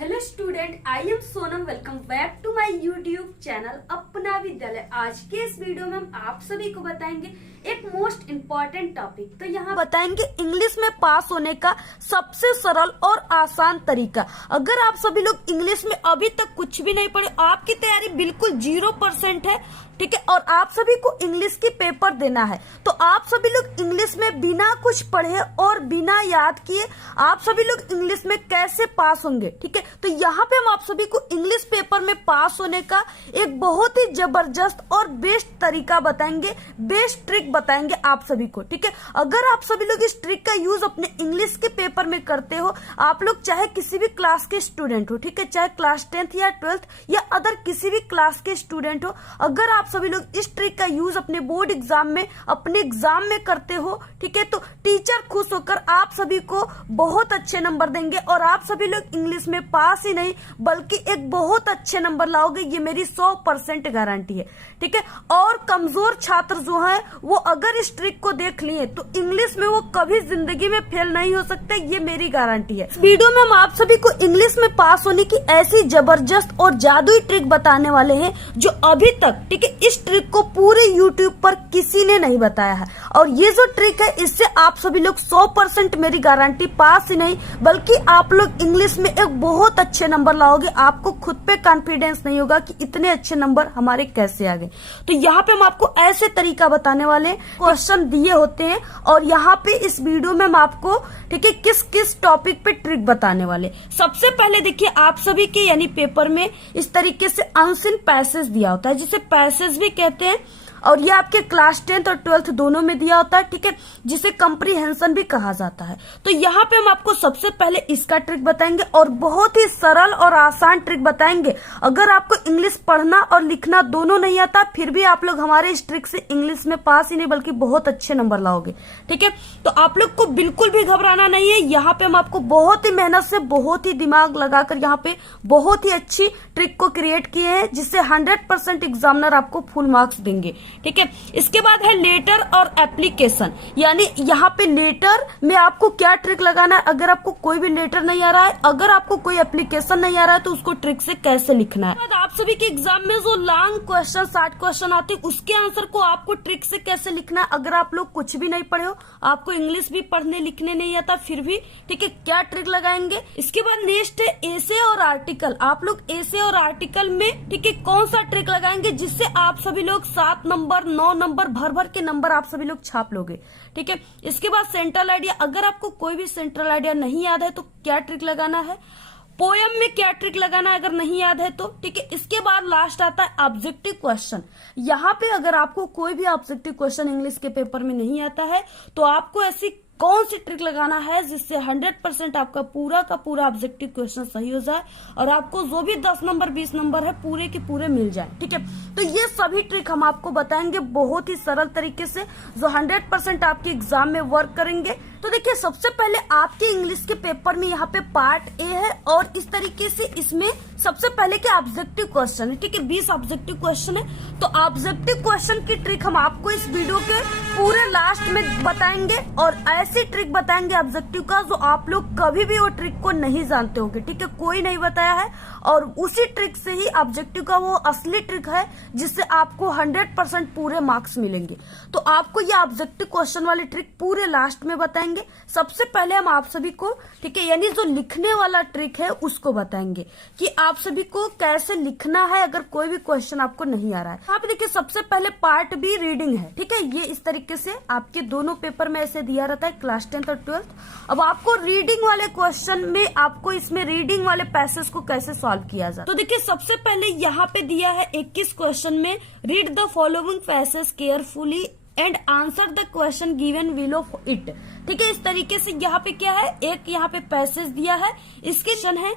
Hello student, I am Sonam. Welcome back to my YouTube channel Apna Vidyalaya. आज के इस video में हम आप सभी को बताएंगे एक मोस्ट इम्पॉर्टेंट टॉपिक। तो यहाँ बताएंगे इंग्लिश में पास होने का सबसे सरल और आसान तरीका। अगर आप सभी लोग इंग्लिश में अभी तक कुछ भी नहीं पढ़े, आपकी तैयारी बिल्कुल 0% है, ठीक है, और आप सभी को इंग्लिश की पेपर देना है, तो आप सभी लोग इंग्लिश में बिना कुछ पढ़े और बिना याद किए आप सभी लोग इंग्लिश में कैसे पास होंगे, ठीक है। तो यहाँ पे हम आप सभी को इंग्लिश पेपर में पास होने का एक बहुत ही जबरदस्त और बेस्ट तरीका बताएंगे, बेस्ट ट्रिक बताएंगे आप सभी को, ठीक है। अगर आप सभी लोग इस ट्रिक का यूज अपने इंग्लिश के पेपर में करते हो, आप लोग चाहे किसी भी क्लास के स्टूडेंट हो, ठीक है, चाहे क्लास 10th या 12th या अदर किसी भी क्लास के स्टूडेंट हो, अगर आप सभी लोग इस ट्रिक का यूज अपने बोर्ड एग्जाम में, अपने एग्जाम में करते हो, ठीक है, तो टीचर खुश होकर आप सभी को बहुत अच्छे नंबर देंगे और आप सभी लोग इंग्लिश में पास ही नहीं बल्कि एक बहुत अच्छे नंबर लाओगे, ये मेरी 100% गारंटी है, ठीक है। और कमजोर छात्र जो हैं वो अगर इस ट्रिक को देख लिए तो इंग्लिश में वो कभी जिंदगी में फेल नहीं हो सकते, ये मेरी गारंटी है। इस वीडियो में हम आप सभी को इंग्लिश में पास होने की ऐसी जबरदस्त और जादुई ट्रिक बताने वाले हैं जो अभी तक, ठीक है, इस ट्रिक को पूरे यूट्यूब पर किसी ने नहीं बताया है। और ये जो ट्रिक है इससे आप सभी लोग 100% मेरी गारंटी पास ही नहीं बल्कि आप लोग इंग्लिश में एक बहुत अच्छे नंबर लाओगे। आपको खुद पे कॉन्फिडेंस नहीं होगा कि इतने अच्छे नंबर हमारे कैसे आ गए। तो यहाँ पे हम आपको ऐसे तरीका बताने वाले, क्वेश्चन दिए होते हैं और यहाँ पे इस वीडियो में हम आपको, ठीक है, किस किस टॉपिक पे ट्रिक बताने वाले। सबसे पहले देखिए, आप सभी के यानी पेपर में इस तरीके से अनसीन पैसेज दिया होता है, जिसे पैसेज भी कहते हैं, और ये आपके क्लास 10th और 12th दोनों में दिया होता है, ठीक है, जिसे कंप्रीहेंशन भी कहा जाता है। तो यहाँ पे हम आपको सबसे पहले इसका ट्रिक बताएंगे और बहुत ही सरल और आसान ट्रिक बताएंगे। अगर आपको इंग्लिश पढ़ना और लिखना दोनों नहीं आता, फिर भी आप लोग हमारे इस ट्रिक से इंग्लिश में पास ही नहीं बल्कि बहुत अच्छे नंबर लाओगे, ठीक है। तो आप लोग को बिल्कुल भी घबराना नहीं है। यहाँ पे हम आपको बहुत ही मेहनत से, बहुत ही दिमाग लगाकर यहाँ पे बहुत ही अच्छी ट्रिक को क्रिएट किए हैं, जिससे 100% एग्जामिनर आपको फुल मार्क्स देंगे, ठीक है। इसके बाद है लेटर और एप्लीकेशन, यानी यहाँ पे लेटर में आपको क्या ट्रिक लगाना है। अगर आपको कोई भी लेटर नहीं आ रहा है, अगर आपको कोई एप्लीकेशन नहीं आ रहा है, तो उसको ट्रिक से कैसे लिखना है। आप सभी के एग्जाम में जो लॉन्ग क्वेश्चन, 60 क्वेश्चन आते हैं, उसके आंसर को आपको ट्रिक से कैसे लिखना है। अगर आप लोग कुछ भी नहीं पढ़े हो, आपको इंग्लिश भी पढ़ने लिखने नहीं आता, फिर भी, ठीक है, क्या ट्रिक लगाएंगे। इसके बाद नेक्स्ट है एसे और आर्टिकल। आप लोग एसे और आर्टिकल में, ठीक है, कौन सा ट्रिक लगाएंगे जिससे आप सभी लोग 7 नंबर, 9 नंबर, भर भर के नंबर आप सभी लोग छाप लोगे, ठीक है। इसके बाद सेंट्रल आइडिया। अगर आपको कोई भी सेंट्रल आइडिया नहीं याद है तो क्या ट्रिक लगाना है। पोयम में क्या ट्रिक लगाना है अगर नहीं याद है तो, ठीक है। इसके बाद लास्ट आता है ऑब्जेक्टिव क्वेश्चन। यहाँ पे अगर आपको कोई भी ऑब्जेक्टिव क्वेश्चन इंग्लिश के पेपर में नहीं आता है तो आपको ऐसी कौन सी ट्रिक लगाना है जिससे 100% आपका पूरा का पूरा ऑब्जेक्टिव क्वेश्चन सही हो जाए और आपको जो भी 10 नंबर 20 नंबर है पूरे के पूरे मिल जाए, ठीक है। तो ये सभी ट्रिक हम आपको बताएंगे बहुत ही सरल तरीके से, जो 100% आपके एग्जाम में वर्क करेंगे। तो देखिए, सबसे पहले आपके इंग्लिश के पेपर में यहाँ पे पार्ट ए है और इस तरीके से इसमें सबसे पहले के ऑब्जेक्टिव क्वेश्चन है, ठीक है, 20 ऑब्जेक्टिव क्वेश्चन है। तो ऑब्जेक्टिव क्वेश्चन की ट्रिक हम आपको इस वीडियो के पूरे लास्ट में बताएंगे और ऐसी ट्रिक बताएंगे ऑब्जेक्टिव का जो आप लोग कभी भी वो ट्रिक को नहीं जानते होंगे, ठीक है, कोई नहीं बताया है। और उसी ट्रिक से ही ऑब्जेक्टिव का वो असली ट्रिक है जिससे आपको 100% पूरे मार्क्स मिलेंगे। तो आपको ये ऑब्जेक्टिव क्वेश्चन वाली ट्रिक पूरे लास्ट में बताएंगे। सबसे पहले हम आप सभी को, ठीक है, यानी जो लिखने वाला ट्रिक है उसको बताएंगे कि आप सभी को कैसे लिखना है अगर कोई भी क्वेश्चन आपको नहीं आ रहा है। आप देखिए, सबसे पहले पार्ट बी रीडिंग है, ठीक है, ये इस तरीके से आपके दोनों पेपर में ऐसे दिया रहता है, क्लास 10th और 12th। अब आपको रीडिंग वाले क्वेश्चन में आपको इसमें रीडिंग वाले पैसेज को कैसे सॉल्व किया जाए। तो देखिए, सबसे पहले यहाँ पे दिया है 21 क्वेश्चन में, read the following passage carefully and answer the question given below it, ठीक है। इस तरीके से यहाँ पे क्या है, एक यहाँ पे पैसेज दिया है, इसके क्वेश्चन है,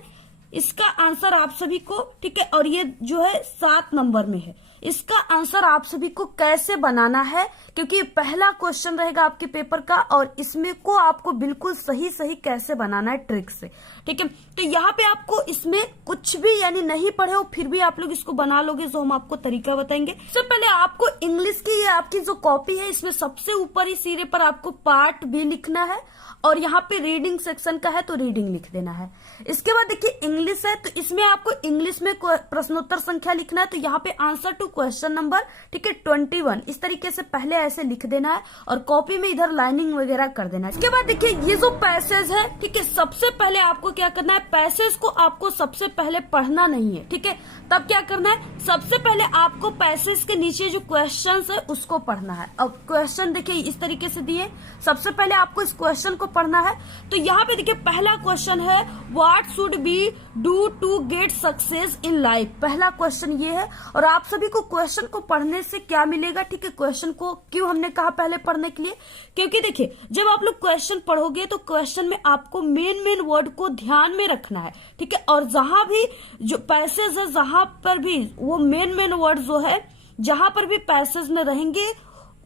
इसका आंसर आप सभी को, ठीक है, और ये जो है 7 नंबर में है, इसका आंसर आप सभी को कैसे बनाना है, क्योंकि पहला क्वेश्चन रहेगा आपके पेपर का और इसमें को आपको बिल्कुल सही सही कैसे बनाना है ट्रिक से, ठीक है। तो यहाँ पे आपको इसमें कुछ भी यानी नहीं पढ़े हो फिर भी आप लोग इसको बना लोगे, जो हम आपको तरीका बताएंगे। सबसे पहले आपको इंग्लिश की ये आपकी जो कॉपी है इसमें सबसे ऊपर ही सिरे पर आपको पार्ट बी लिखना है और यहाँ पे रीडिंग सेक्शन का है तो रीडिंग लिख देना है। इसके बाद देखिए इंग्लिश है, तो इसमें आपको इंग्लिश में प्रश्नोत्तर संख्या लिखना है। तो यहाँ पे आंसर टू क्वेश्चन नंबर, ठीक है, 21 इस तरीके से पहले ऐसे लिख देना है और कॉपी में इधर लाइनिंग वगैरह कर देना है। इसके बाद देखिए ये जो पैसेज है, ठीक है, सबसे पहले आपको क्या करना है, पैसेज को आपको सबसे पहले पढ़ना नहीं है, ठीक है। तब क्या करना है, सबसे पहले आपको पैसेज के नीचे जो क्वेश्चन है उसको पढ़ना है। अब क्वेश्चन देखिए इस तरीके से दिए, सबसे पहले आपको इस क्वेश्चन को पढ़ना है। तो यहाँ पे देखिए पहला क्वेश्चन है, what should be do to get success in life. पहला क्वेश्चन ये है। और आप सभी को क्वेश्चन को पढ़ने से क्या मिलेगा, ठीक है। क्वेश्चन को क्यों हमने कहा पहले पढ़ने के लिए, क्योंकि देखिए जब आप लोग क्वेश्चन पढ़ोगे तो क्वेश्चन में आपको मेन वर्ड को ध्यान में रखना है, ठीक है। और जहां भी जो पैसेज है, जहां पर भी वो मेन वर्ड जो है, जहां पर भी पैसेज में रहेंगे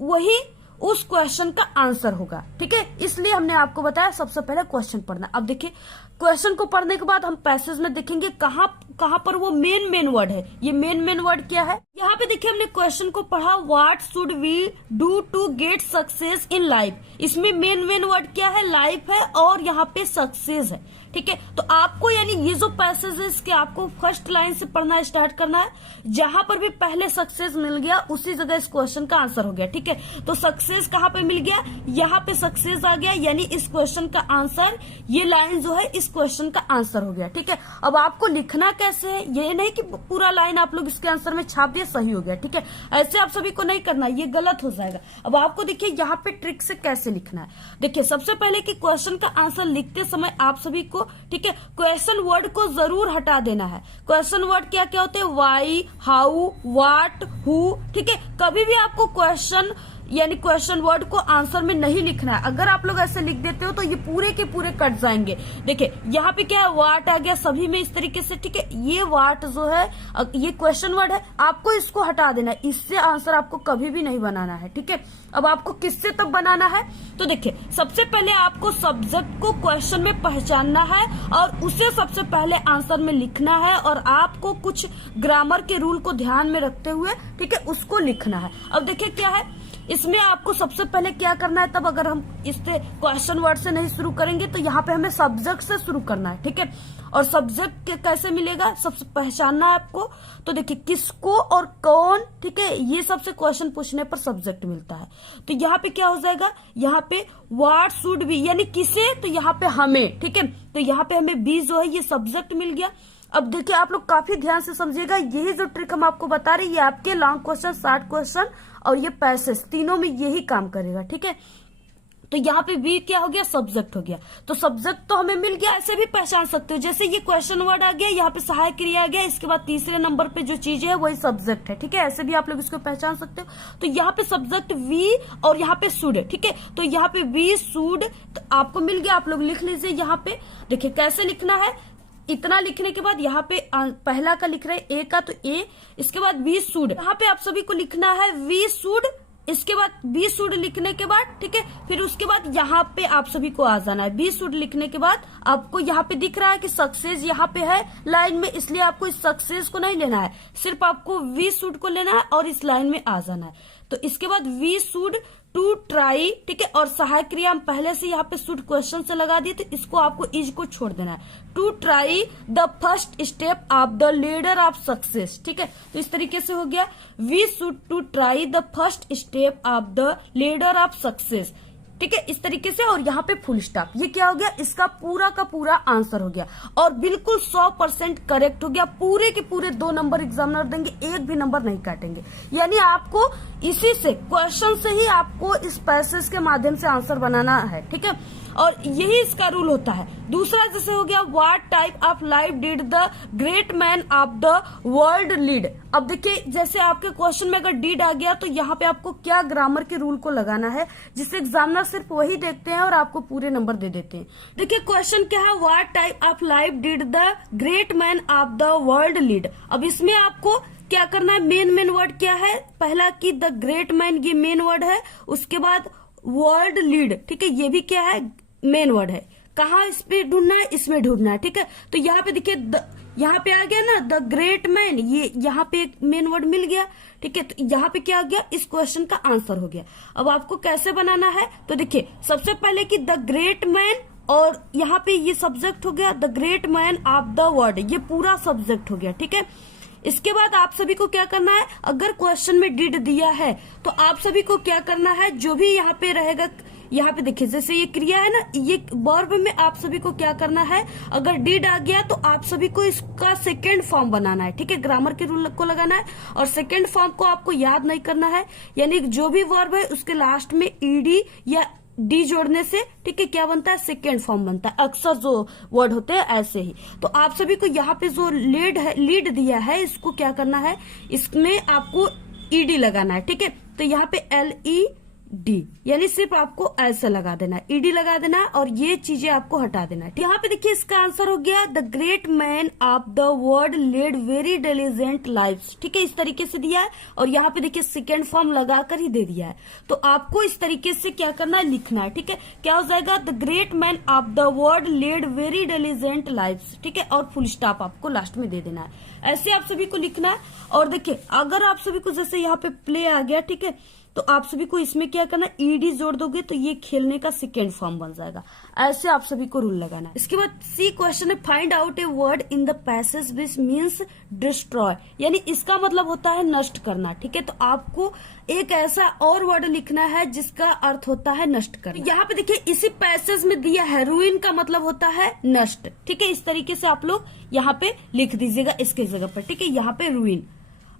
वही उस क्वेश्चन का आंसर होगा, ठीक है। इसलिए हमने आपको बताया सबसे पहले क्वेश्चन पढ़ना। अब देखिए क्वेश्चन को पढ़ने के बाद हम पैसेज में देखेंगे कहां पर वो मेन वर्ड है। ये मेन वर्ड क्या है, यहाँ पे देखिए हमने क्वेश्चन को पढ़ा, what should we do to get success in life. इसमें मेन वर्ड क्या है, लाइफ है और यहाँ पे सक्सेस है, ठीक है। तो आपको यानी ये जो पैसेज है इसके आपको फर्स्ट लाइन से पढ़ना स्टार्ट करना है। जहां पर भी पहले सक्सेस मिल गया उसी जगह इस क्वेश्चन का आंसर हो गया, ठीक है। तो सक्सेस कहां पे मिल गया, यहाँ पे सक्सेस आ गया, यानी इस क्वेश्चन का आंसर, ये लाइन जो है इस क्वेश्चन का आंसर हो गया, ठीक है। अब आपको लिखना कैसे है, ये नहीं कि पूरा लाइन आप लोग इसके आंसर में छाप दिया सही हो गया, ठीक है। ऐसे आप सभी को नहीं करना, ये गलत हो जाएगा। अब आपको देखिए यहाँ पे ट्रिक से कैसे लिखना है। देखिए सबसे पहले कि क्वेश्चन का आंसर लिखते समय आप सभी को, ठीक है, क्वेश्चन वर्ड को जरूर हटा देना है। क्वेश्चन वर्ड क्या क्या होते हैं, वाई, हाउ, व्हाट, हु, ठीक है। कभी भी आपको क्वेश्चन यानी क्वेश्चन वर्ड को आंसर में नहीं लिखना है। अगर आप लोग ऐसे लिख देते हो तो ये पूरे के पूरे कट जाएंगे। देखिए यहाँ पे क्या है, वाट आ गया सभी में इस तरीके से, ठीक है। ये वाट जो है ये क्वेश्चन वर्ड है, आपको इसको हटा देना है, इससे आंसर आपको कभी भी नहीं बनाना है, ठीक है। अब आपको किससे तब बनाना है, तो देखिए सबसे पहले आपको सब्जेक्ट को क्वेश्चन में पहचानना है और उसे सबसे पहले आंसर में लिखना है और आपको कुछ ग्रामर के रूल को ध्यान में रखते हुए, ठीक है, उसको लिखना है। अब देखिए क्या है, इसमें आपको सबसे पहले क्या करना है, तब अगर हम इससे क्वेश्चन वर्ड से नहीं शुरू करेंगे तो यहाँ पे हमें सब्जेक्ट से शुरू करना है, ठीक है। और सब्जेक्ट कैसे मिलेगा, सबसे पहचानना है आपको। तो देखिए किसको और कौन, ठीक है, ये सबसे क्वेश्चन पूछने पर सब्जेक्ट मिलता है। तो यहाँ पे क्या हो जाएगा, यहाँ पे व्हाट शुड बी यानी किसे, तो यहाँ पे हमें, ठीक है। तो यहाँ पे हमें बी जो है ये सब्जेक्ट मिल गया। अब देखिए आप लोग काफी ध्यान से समझिएगा, यही जो ट्रिक हम आपको बता रहे हैं ये आपके लॉन्ग क्वेश्चन, शॉर्ट क्वेश्चन और ये पैसेज तीनों में यही काम करेगा, ठीक है। तो यहाँ पे बी क्या हो गया, सब्जेक्ट हो गया। तो सब्जेक्ट तो हमें मिल गया, ऐसे भी पहचान सकते हो, जैसे ये क्वेश्चन वर्ड आ गया, यहाँ पे सहायक क्रिया आ गया, इसके बाद तीसरे नंबर पे जो चीज है वही सब्जेक्ट है, ठीक है। ऐसे भी आप लोग इसको पहचान सकते हो। तो यहाँ पे सब्जेक्ट वी और यहाँ पे शुड, ठीक है। तो यहाँ पे वी शुड तो आपको मिल गया, आप लोग लिख लीजिए। यहाँ पे देखिए कैसे लिखना है, इतना लिखने के बाद यहाँ पे पहला का लिख रहे हैं ए का, तो ए, इसके बाद वी शुड, यहाँ पे आप सभी को लिखना है वी शुड, इसके बाद बी शुड लिखने के बाद, ठीक है, फिर उसके बाद यहाँ पे आप सभी को आ जाना है। बी शुड लिखने के बाद आपको यहाँ पे दिख रहा है कि सक्सेस यहाँ पे है लाइन में, इसलिए आपको इस सक्सेस को नहीं लेना है, सिर्फ आपको वी शुड को लेना है और इस लाइन में आ जाना है। तो इसके बाद वी शुड टू ट्राई, ठीक है, और सहायक क्रिया हम पहले से यहाँ पे शुड क्वेश्चन से लगा दिए, तो इसको आपको इज को छोड़ देना है। To try the first step of the ladder of success, ठीक है। तो इस तरीके से हो गया, we should to try the first step of the ladder of success, ठीक है, इस तरीके से। और यहाँ पे फुल स्टॉप, ये क्या हो गया, इसका पूरा का पूरा आंसर हो गया और बिल्कुल 100% करेक्ट हो गया। पूरे के पूरे 2 नंबर एग्जामिनर देंगे, एक भी नंबर नहीं काटेंगे। यानी आपको इसी से क्वेश्चन से ही आपको इस पैसेज के माध्यम से आंसर बनाना है, ठीक है। और यही इसका रूल होता है। दूसरा जैसे हो गया, what type of life did the great man of the world lead. अब देखिए जैसे आपके क्वेश्चन में अगर डिड आ गया तो यहाँ पे आपको क्या ग्रामर के रूल को लगाना है, जिससे एग्जामिनर सिर्फ वही देखते हैं और आपको पूरे नंबर दे देते हैं। देखिए क्वेश्चन क्या है, what type of life did the great man of the world lead. अब इसमें आपको क्या करना है, मेन वर्ड क्या है, पहला की द ग्रेट मैन, ये मेन वर्ड है, उसके बाद वर्ल्ड लीड, ठीक है, ये भी क्या है, मेन वर्ड है। कहाँ इस पे ढूंढना है, इसमें ढूंढना है, ठीक है। तो यहाँ पे देखिए यहाँ पे आ गया ना द ग्रेट मैन, ये यहाँ पे एक मेन वर्ड मिल गया, ठीक है। तो यहाँ पे क्या आ गया, इस क्वेश्चन का आंसर हो गया। अब आपको कैसे बनाना है, तो देखिए सबसे पहले कि द ग्रेट मैन और यहाँ पे ये सब्जेक्ट हो गया the great man of the world, ये पूरा सब्जेक्ट हो गया। ठीक है, इसके बाद आप सभी को क्या करना है, अगर क्वेश्चन में डिड दिया है तो आप सभी को क्या करना है, जो भी यहाँ पे रहेगा, यहाँ पे देखिए जैसे ये क्रिया है ना, ये वर्ब में आप सभी को क्या करना है, अगर डिड आ गया तो आप सभी को इसका सेकेंड फॉर्म बनाना है। ठीक है, ग्रामर के रूल को लगाना है और सेकेंड फॉर्म को आपको याद नहीं करना है, यानी जो भी वर्ब है उसके लास्ट में ईडी या डी जोड़ने से, ठीक है, क्या बनता है, सेकेंड फॉर्म बनता है। अक्सर जो वर्ड होते हैं ऐसे ही। तो आप सभी को यहाँ पे जो लीड दिया है इसको क्या करना है, इसमें आपको ईडी लगाना है। ठीक है, तो यहाँ पे LED यानी सिर्फ आपको ऐसे लगा देना है, ईडी लगा देना है और ये चीजें आपको हटा देना है। यहाँ पे देखिए इसका आंसर हो गया the great man of the world led very diligent lives. ठीक है, इस तरीके से दिया है और यहाँ पे देखिए सेकेंड फॉर्म लगाकर ही दे दिया है। तो आपको इस तरीके से क्या करना है, लिखना है। ठीक है, क्या हो जाएगा, the great man of the world led very diligent lives. ठीक है, और फुल स्टॉप आपको लास्ट में दे देना है। ऐसे आप सभी को लिखना है। और देखिए अगर आप सभी को जैसे यहाँ पे प्ले आ गया, ठीक है, तो आप सभी को इसमें क्या करना, ईडी जोड़ दोगे तो ये खेलने का सेकेंड फॉर्म बन जाएगा। ऐसे आप सभी को रूल लगाना है। इसके बाद सी क्वेश्चन है find out a word in the passage which means destroy, यानी इसका मतलब होता है नष्ट करना। ठीक है, तो आपको एक ऐसा और वर्ड लिखना है जिसका अर्थ होता है नष्ट करना। यहाँ पे देखिए इसी पैसेज में दिया है रूइन का मतलब होता है नष्ट। ठीक है, इस तरीके से आप लोग यहाँ पे लिख दीजिएगा इसके जगह पर। ठीक है, यहाँ पे रूइन।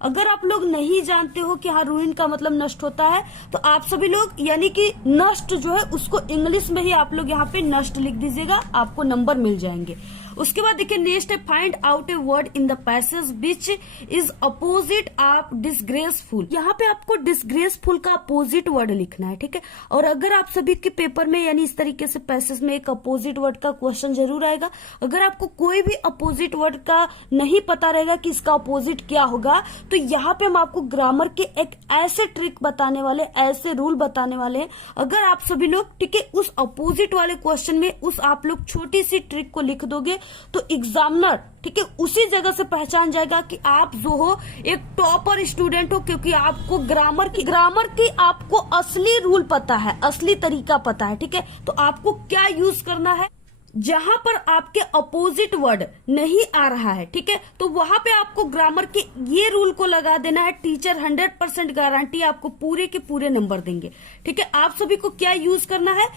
अगर आप लोग नहीं जानते हो कि हाँ रूइन का मतलब नष्ट होता है तो आप सभी लोग यानी कि नष्ट जो है उसको इंग्लिश में ही आप लोग यहाँ पे नष्ट लिख दीजिएगा, आपको नंबर मिल जाएंगे। उसके बाद देखिए नेक्स्ट है find out a word in the passage which is opposite of disgraceful. यहाँ पे आपको डिसग्रेसफुल का अपोजिट वर्ड लिखना है। ठीक है, और अगर आप सभी के पेपर में यानी इस तरीके से पैसेज में एक अपोजिट वर्ड का क्वेश्चन जरूर आएगा। अगर आपको कोई भी अपोजिट वर्ड का नहीं पता रहेगा कि इसका अपोजिट क्या होगा, तो यहाँ पे हम आपको ग्रामर के एक ऐसे ट्रिक बताने वाले, ऐसे रूल बताने वाले हैं। अगर आप सभी लोग, ठीक है, उस अपोजिट वाले क्वेश्चन में उस आप लोग छोटी सी ट्रिक को लिख दोगे तो एग्जामिनर, ठीक है, उसी जगह से पहचान जाएगा कि आप जो हो एक टॉपर स्टूडेंट हो, क्योंकि आपको ग्रामर की आपको असली रूल पता है, असली तरीका पता है। ठीक है, तो आपको क्या यूज करना है, जहां पर आपके अपोजिट वर्ड नहीं आ रहा है, ठीक है, तो वहां पे आपको ग्रामर के ये रूल को लगा देना है। टीचर 100% गारंटी आपको पूरे के पूरे नंबर देंगे। ठीक है, आप सभी को क्या यूज करना है,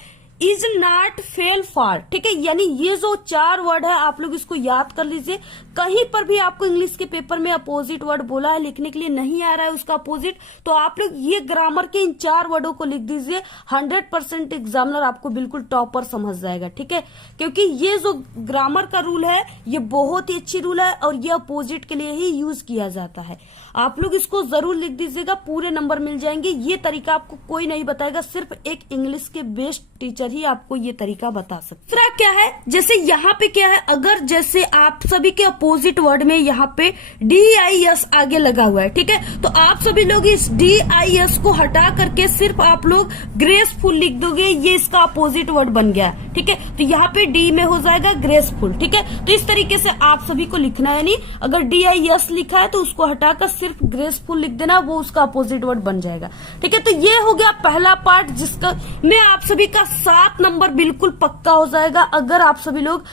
इज नॉट फेल फार। ठीक है, यानी ये जो 4 वर्ड है आप लोग इसको याद कर लीजिए। कहीं पर भी आपको इंग्लिश के पेपर में अपोजिट वर्ड बोला है, लिखने के लिए नहीं आ रहा है उसका अपोजिट, तो आप लोग ये ग्रामर के इन 4 वर्डों को लिख दीजिए। 100% एग्जामिनर आपको बिल्कुल टॉपर समझ जाएगा। ठीक है, क्योंकि ये जो ग्रामर का रूल है ये बहुत ही अच्छी रूल है और ये अपोजिट के लिए ही यूज किया जाता है। आप लोग इसको जरूर लिख दीजिएगा, पूरे नंबर मिल जाएंगे। ये तरीका आपको कोई नहीं बताएगा, सिर्फ एक इंग्लिश के बेस्ट टीचर ही आपको ये तरीका बता सकते। दूसरा क्या है, जैसे यहाँ पे क्या है, अगर जैसे आप सभी के अपोजिट वर्ड में यहाँ पे DIS आगे लगा हुआ है, ठीक है, तो आप सभी लोग इस DIS को हटा करके सिर्फ आप लोग ग्रेसफुल लिख दोगे, ये इसका अपोजिट वर्ड बन गया। ठीक है, तो यहाँ पे डी में हो जाएगा ग्रेसफुल। ठीक है, तो इस तरीके से आप सभी को लिखना है, यानी अगर DIS लिखा है तो उसको हटाकर सिर्फ ग्रेसफुल लिख देना, वो उसका अपोजिट वर्ड बन जाएगा। ठीक है, तो ये हो गया पहला पार्ट जिसका में आप सभी का 7 नंबर बिल्कुल पक्का हो जाएगा। अगर आप सभी लोग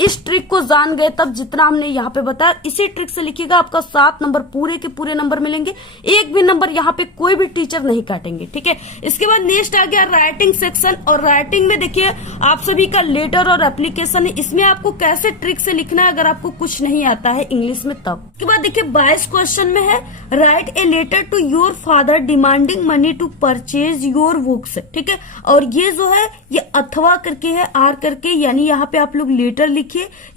इस ट्रिक को जान गए तब जितना हमने यहाँ पे बताया, इसी ट्रिक से लिखिएगा, आपका 7 नंबर पूरे के पूरे नंबर मिलेंगे। एक भी नंबर यहाँ पे कोई भी टीचर नहीं काटेंगे। ठीक है, इसके बाद नेक्स्ट आ गया राइटिंग सेक्शन। और राइटिंग में देखिए आप सभी का लेटर और एप्लीकेशन है, इसमें आपको कैसे ट्रिक से लिखना है अगर आपको कुछ नहीं आता है इंग्लिश में तब। इसके बाद देखिए 22 क्वेश्चन में है write a letter to your father demanding money to purchase your books. ठीक है, और ये जो है ये अथवा करके है, आर करके, यानी यहाँ पे आप लोग लेटर लिखिए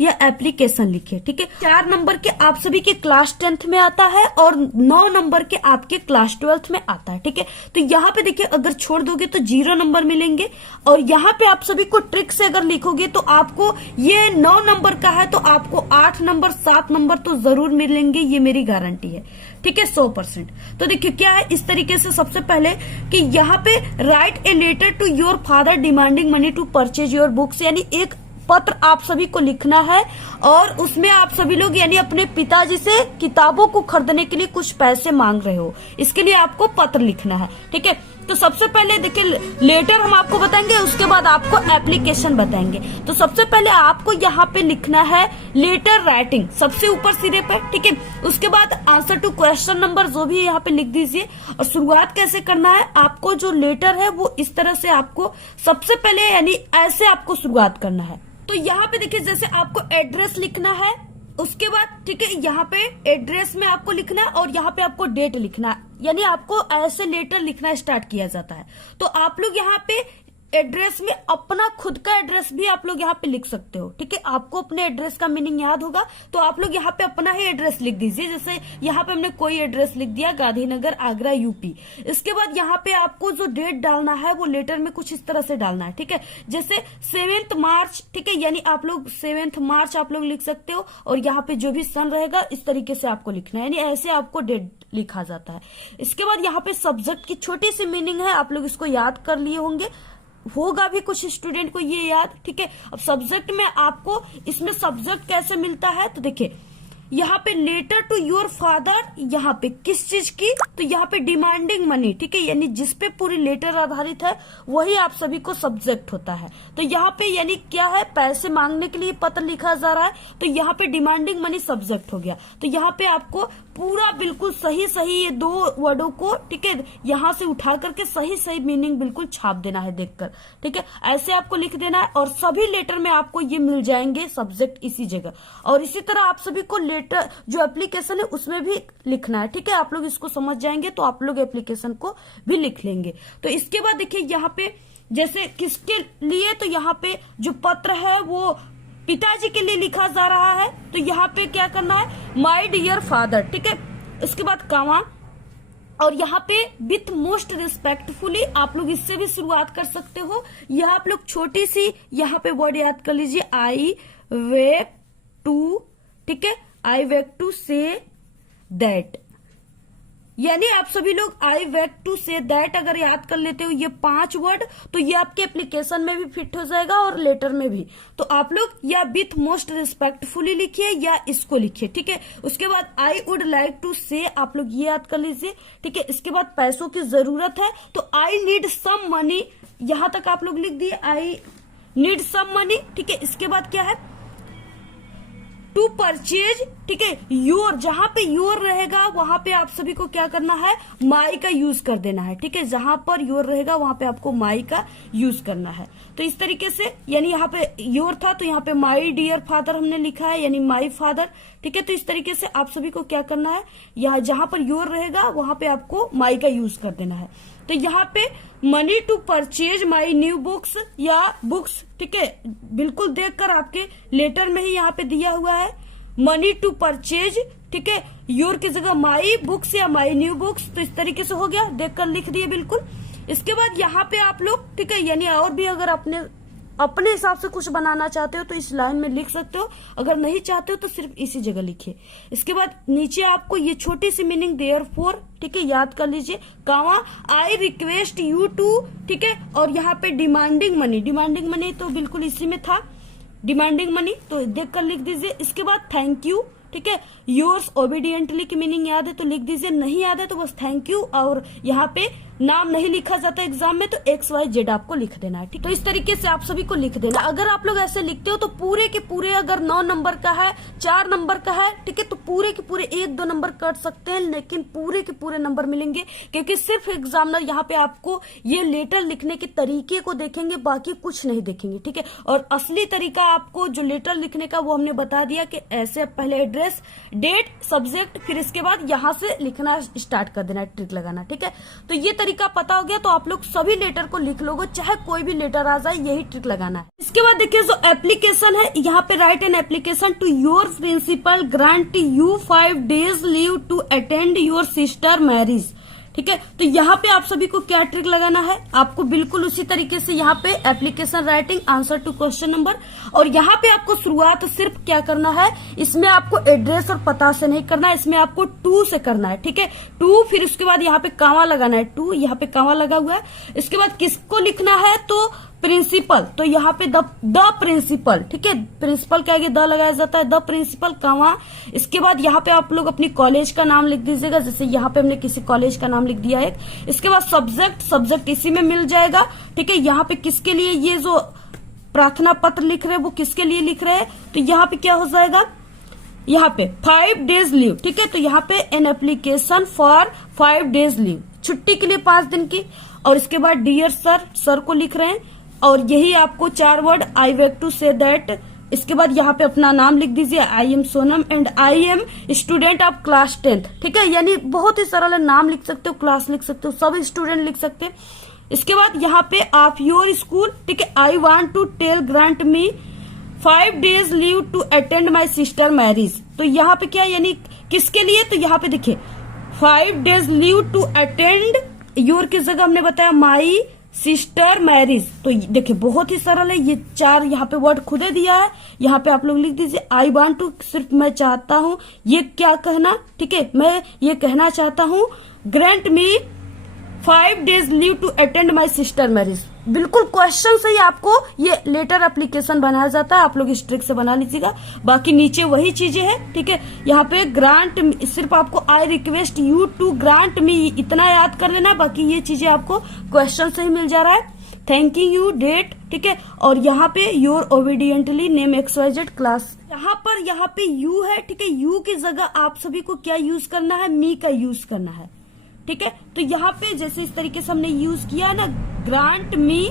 या एप्लीकेशन लिखिए। ठीक है, 4 नंबर के आप सभी के क्लास 10th में आता है और 9 नंबर के आपके क्लास 12th में आता है। ठीक है, तो यहाँ पे देखिए अगर छोड़ दोगे तो 0 नंबर मिलेंगे, और यहाँ पे आप सभी को ट्रिक से अगर लिखोगे तो आपको ये 9 नंबर का है तो आपको 8 नंबर 7 नंबर तो जरूर मिलेंगे, ये मेरी गारंटी है। ठीक है, 100%। तो देखिए क्या है, इस तरीके से सबसे पहले कि यहाँ पे write a letter to your father demanding money to purchase your books, यानी एक पत्र आप सभी को लिखना है और उसमें आप सभी लोग यानी अपने पिताजी से किताबों को खरीदने के लिए कुछ पैसे मांग रहे हो, इसके लिए आपको पत्र लिखना है। ठीक है, तो सबसे पहले देखिए लेटर हम आपको बताएंगे, उसके बाद आपको एप्लीकेशन बताएंगे। तो सबसे पहले आपको यहाँ पे लिखना है लेटर राइटिंग सबसे ऊपर सिरे पे, ठीक है। उसके बाद आंसर टू क्वेश्चन नंबर जो भी है यहाँ पे लिख दीजिए। और शुरुआत कैसे करना है, आपको जो लेटर है वो इस तरह से आपको सबसे पहले यानी ऐसे आपको शुरुआत करना है। तो यहाँ पे देखिए जैसे आपको एड्रेस लिखना है, उसके बाद ठीक है यहाँ पे एड्रेस में आपको लिखना है और यहाँ पे आपको डेट लिखना है, यानी आपको ऐसे लेटर लिखना स्टार्ट किया जाता है। तो आप लोग यहाँ पे एड्रेस में अपना खुद का एड्रेस भी आप लोग यहाँ पे लिख सकते हो, ठीक है। आपको अपने एड्रेस का मीनिंग याद होगा तो आप लोग यहाँ पे अपना ही एड्रेस लिख दीजिए। जैसे यहाँ पे हमने कोई एड्रेस लिख दिया, गांधीनगर आगरा यूपी। इसके बाद यहाँ पे आपको जो डेट डालना है वो लेटर में कुछ इस तरह से डालना है, ठीक है। जैसे 7 मार्च, ठीक है, यानी आप लोग 7 मार्च आप लोग लिख सकते हो। और यहाँ पे जो भी सन रहेगा इस तरीके से आपको लिखना है, यानी ऐसे आपको डेट लिखा जाता है। इसके बाद यहाँ पे सब्जेक्ट की छोटी सी मीनिंग है, आप लोग इसको याद कर लिए होगा भी कुछ स्टूडेंट को ये याद, ठीक है। अब सब्जेक्ट में आपको इसमें सब्जेक्ट कैसे मिलता है, तो देखिए यहाँ पे लेटर टू योर फादर, यहाँ पे किस चीज की, तो यहाँ पे डिमांडिंग मनी, ठीक है, यानी जिस पे पूरी लेटर आधारित है वही आप सभी को सब्जेक्ट होता है। तो यहाँ पे यानी क्या है, पैसे मांगने के लिए पत्र लिखा जा रहा है, तो यहाँ पे डिमांडिंग मनी सब्जेक्ट हो गया। तो यहाँ पे आपको पूरा बिल्कुल सही सही ये 2 वर्डों को, ठीक है, यहाँ से उठा करके सही सही मीनिंग बिल्कुल छाप देना है देखकर, ठीक है। ऐसे आपको लिख देना है और सभी लेटर में आपको ये मिल जाएंगे सब्जेक्ट इसी जगह। और इसी तरह आप सभी को लेटर जो एप्लीकेशन है उसमें भी लिखना है, ठीक है। आप लोग इसको समझ जाएंगे तो आप लोग एप्लीकेशन को भी लिख लेंगे। तो इसके बाद देखिए यहाँ पे जैसे किसके लिए, तो यहाँ पे जो पत्र है वो पिताजी के लिए लिखा जा रहा है, तो यहाँ पे क्या करना है, माय डियर फादर, ठीक है। इसके बाद कामा, और यहाँ पे विथ मोस्ट रिस्पेक्टफुली आप लोग इससे भी शुरुआत कर सकते हो। यह आप लोग छोटी सी यहाँ पे वर्ड याद कर लीजिए, आई वेक टू, ठीक है, आई वेक टू से दैट, यानी आप सभी लोग आई वेक टू से दैट अगर याद कर लेते हो ये 5 वर्ड, तो ये आपके एप्लीकेशन में भी फिट हो जाएगा और लेटर में भी। तो आप लोग या विथ मोस्ट रिस्पेक्टफुली लिखिए या इसको लिखिए, ठीक है। उसके बाद आई वुड लाइक टू से आप लोग ये याद कर लीजिए, ठीक है। इसके बाद पैसों की जरूरत है, तो आई नीड सम मनी, यहां तक आप लोग लिख दिए, आई नीड सम मनी, ठीक है। इसके बाद क्या है, टू परचेज, ठीक है, योर, जहां पे योर रहेगा वहां पे आप सभी को क्या करना है, माई का यूज कर देना है, ठीक है। जहां पर योर रहेगा वहां पे आपको माई का यूज करना है। तो इस तरीके से यानी यहाँ पे योर था तो यहाँ पे माई डियर फादर हमने लिखा है, यानी माई फादर, ठीक है। तो इस तरीके से आप सभी को क्या करना है, यहाँ जहां पर योर रहेगा वहां पे आपको माई का यूज कर देना है। तो यहाँ पे money to purchase my new books या बुक्स, ठीक है, बिल्कुल देखकर आपके लेटर में ही यहाँ पे दिया हुआ है मनी टू परचेज, ठीक है, योर की जगह माई बुक्स या माई न्यू बुक्स। तो इस तरीके से हो गया, देखकर लिख दिए बिल्कुल। इसके बाद यहाँ पे आप लोग, ठीक है, यानी और भी अगर अपने हिसाब से कुछ बनाना चाहते हो तो इस लाइन में लिख सकते हो, अगर नहीं चाहते हो तो सिर्फ इसी जगह लिखिए। इसके बाद नीचे आपको ये छोटी सी मीनिंग देयरफॉर, ठीक है, याद कर लीजिए, कामा आई रिक्वेस्ट यू टू, ठीक है। और यहाँ पे डिमांडिंग मनी तो बिल्कुल इसी में था, डिमांडिंग मनी, तो देख कर लिख दीजिए। इसके बाद थैंक यू, ठीक है, योर्स ओबीडियंटली की मीनिंग याद है तो लिख दीजिए, नहीं याद है तो बस थैंक यू। और यहाँ पे नाम नहीं लिखा जाता एग्जाम में तो XYZ आपको लिख देना है, ठीक। तो इस तरीके से आप सभी को लिख देना। अगर आप लोग ऐसे लिखते हो तो पूरे के पूरे, अगर 9 नंबर का है, 4 नंबर का है, ठीक है, तो पूरे के पूरे 1-2 नंबर कट सकते हैं, लेकिन पूरे के पूरे नंबर मिलेंगे, क्योंकि सिर्फ एग्जामिनर यहाँ पे आपको ये लेटर लिखने के तरीके को देखेंगे, बाकी कुछ नहीं देखेंगे, ठीक है। और असली तरीका आपको जो लेटर लिखने का वो हमने बता दिया कि ऐसे पहले एड्रेस, डेट, सब्जेक्ट, फिर इसके बाद यहाँ से लिखना स्टार्ट कर देना, ट्रिक लगाना, ठीक है। तो ये तरीका पता हो गया तो आप लोग सभी लेटर को लिख लोगे, चाहे कोई भी लेटर आ जाए, यही ट्रिक लगाना है। इसके बाद देखिए जो एप्लीकेशन है, यहाँ पे write an application to your principal grant you 5 days leave to attend your sister marriage, ठीक है। तो यहाँ पे आप सभी को क्या ट्रिक लगाना है, आपको बिल्कुल उसी तरीके से यहाँ पे application writing, answer to question number, और यहाँ पे आपको शुरुआत सिर्फ क्या करना है, इसमें आपको एड्रेस और पता से नहीं करना है, इसमें आपको टू से करना है, ठीक है। टू, फिर उसके बाद यहाँ पे कामा लगाना है, टू, यहाँ पे कामा लगा हुआ है। इसके बाद किसको लिखना है, तो प्रिंसिपल, तो यहाँ पे द प्रिंसिपल, ठीक है, प्रिंसिपल के आगे द लगाया जाता है, द प्रिंसिपल कमा। इसके बाद यहाँ पे आप लोग अपनी कॉलेज का नाम लिख दीजिएगा, जैसे यहाँ पे हमने किसी कॉलेज का नाम लिख दिया है। इसके बाद सब्जेक्ट इसी में मिल जाएगा, ठीक है। यहाँ पे किसके लिए ये जो प्रार्थना पत्र लिख रहे हैं वो किसके लिए लिख रहे हैं, तो यहाँ पे क्या हो जाएगा, यहाँ पे 5 days लीव, ठीक है। तो यहाँ पे an application for 5 days leave, छुट्टी के लिए 5 दिन की। और इसके बाद डियर सर को लिख रहे हैं, और यही आपको 4 word, I wake to say that. इसके बाद यहाँ पे अपना नाम लिख दीजिए, I am Sonam and I am student of class 10th, ठीक है। यानी बहुत ही सरल है, नाम लिख सकते हो, क्लास लिख सकते हो, सब स्टूडेंट लिख सकते हैं। इसके बाद यहाँ पे आप योर स्कूल, ठीक है, I want to tell grant me 5 days leave to attend my sister marriage. तो यहाँ पे क्या, यानी किसके लिए, तो यहाँ पे देखिए 5 days leave to attend, your की जगह हमने बताया माई सिस्टर मैरिज। तो देखिए बहुत ही सरल है, ये 4 यहाँ पे वर्ड खुदे दिया है, यहाँ पे आप लोग लिख दीजिए आई वांट टू, सिर्फ मैं चाहता हूँ, ये क्या कहना, ठीक है, मैं ये कहना चाहता हूँ, grant me 5 days leave to attend my sister marriage. बिल्कुल क्वेश्चन से ही आपको ये लेटर एप्लीकेशन बनाया जाता है, आप लोग इस ट्रिक से बना लीजिएगा। बाकी नीचे वही चीजें हैं, ठीक है। यहाँ पे ग्रांट, सिर्फ आपको I request you to grant me इतना याद कर लेना, बाकी ये चीजें आपको क्वेश्चन से ही मिल जा रहा है। थैंकिंग यू डेट, ठीक है। और यहाँ पे your obediently name XYZ class, यहाँ पे यू है, ठीक है। यू की जगह आप सभी को क्या यूज करना है, मी का यूज करना है, ठीक है। तो यहाँ पे जैसे इस तरीके से हमने यूज किया है ना, grant me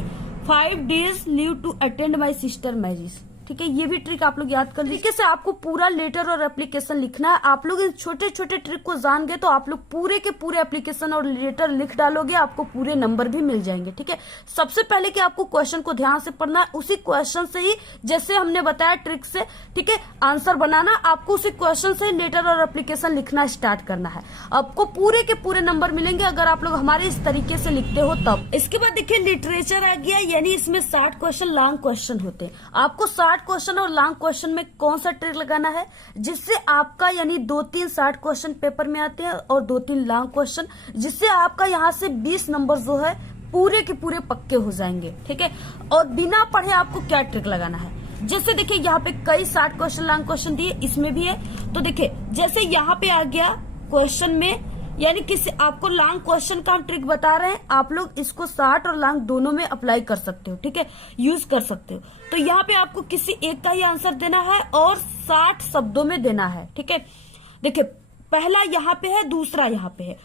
5 days leave to attend my sister marriage, ठीक है। ये भी ट्रिक आप लोग याद कर लीजिए। तरीके से आपको पूरा लेटर और एप्लीकेशन लिखना है। आप लोग इन छोटे छोटे ट्रिक को जान गए तो आप लोग पूरे के पूरे एप्लीकेशन और लेटर लिख डालोगे, आपको पूरे नंबर भी मिल जाएंगे, ठीक है। सबसे पहले कि आपको क्वेश्चन को ध्यान से पढ़ना है, उसी क्वेश्चन से ही जैसे हमने बताया ट्रिक से, ठीक है, आंसर बनाना, आपको उसी क्वेश्चन से लेटर और एप्लीकेशन लिखना स्टार्ट करना है। आपको पूरे के पूरे नंबर मिलेंगे अगर आप लोग हमारे इस तरीके से लिखते हो तब। इसके बाद देखिए लिटरेचर आ गया, यानी इसमें 60 क्वेश्चन लॉन्ग क्वेश्चन होते हैं। आपको 60 क्वेश्चन और लॉन्ग क्वेश्चन में कौन सा ट्रिक लगाना है, जिससे आपका यानी 2-3 60 क्वेश्चन पेपर में आते हैं और 2-3 लॉन्ग क्वेश्चन, जिससे आपका यहाँ से 20 नंबर जो है पूरे के पूरे पक्के हो जाएंगे, ठीक है। और बिना पढ़े आपको क्या ट्रिक लगाना है, जैसे देखिए यहाँ पे कई 60 क्वेश्चन लॉन्ग क्वेश्चन दिए, इसमें भी है। तो देखिए जैसे यहाँ पे आ गया क्वेश्चन में, यानी किसी आपको लॉन्ग क्वेश्चन का हम ट्रिक बता रहे हैं, आप लोग इसको 60 और लॉन्ग दोनों में अप्लाई कर सकते हो, ठीक है, यूज कर सकते हो। तो यहाँ पे आपको किसी एक का ही आंसर देना है और 60 शब्दों में देना है, ठीक है। देखिए पहला यहाँ पे है, दूसरा यहाँ पे है,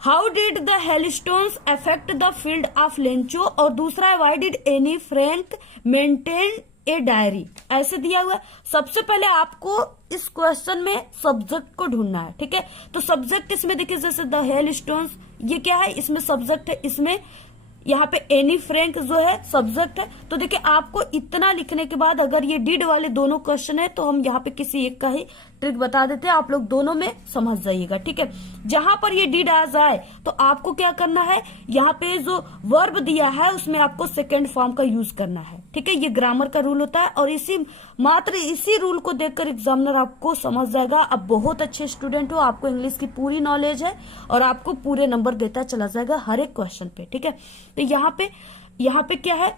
how did the hailstones affect the field of Lencho, और दूसरा है why did Anne Frank maintain a diary, ऐसे दिया हुआ है। सबसे पहले आपको इस क्वेश्चन में सब्जेक्ट को ढूंढना है, ठीक है। तो सब्जेक्ट इसमें देखिए जैसे द हेलस्टोन्स, ये क्या है, इसमें सब्जेक्ट है, इसमें यहाँ पे एनी फ्रैंक जो है सब्जेक्ट है। तो देखिए आपको इतना लिखने के बाद अगर ये डिड वाले दोनों क्वेश्चन है तो हम यहाँ पे किसी एक का ही ट्रिक बता देते हैं, आप लोग दोनों में समझ जाइएगा, ठीक है। जहां पर ये डिड आ जाए तो आपको क्या करना है, यहाँ पे जो वर्ब दिया है उसमें आपको सेकेंड फॉर्म का यूज करना है, ठीक है। ये ग्रामर का रूल होता है और मात्र इसी रूल को देखकर एग्जामिनर आपको समझ जाएगा। अब बहुत अच्छे स्टूडेंट हो, आपको इंग्लिश की पूरी नॉलेज है और आपको पूरे नंबर देता चला जाएगा हर एक क्वेश्चन पे, ठीक है। तो यहाँ पे क्या है,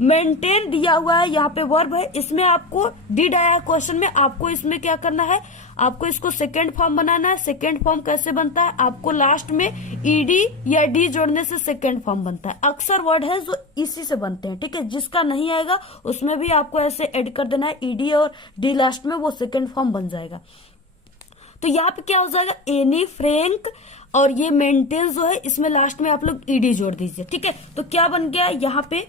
मेंटेन दिया हुआ है, यहाँ पे वर्ब है, इसमें आपको डिड आया है क्वेश्चन में, आपको इसमें क्या करना है, आपको इसको सेकेंड फॉर्म बनाना है। सेकेंड फॉर्म कैसे बनता है, आपको लास्ट में ईडी या डी जोड़ने से सेकेंड फॉर्म बनता है। अक्सर वर्ड है जो इसी से बनते हैं, ठीक है। जिसका नहीं आएगा उसमें भी आपको ऐसे ऐड कर देना है, ईडी और डी लास्ट में, वो सेकेंड फॉर्म बन जाएगा। तो यहाँ पे क्या हो जाएगा, एनी फ्रैंक, और ये मेंटेन जो है इसमें लास्ट में आप लोग ईडी जोड़ दीजिए, ठीक है। तो क्या बन गया यहाँ पे,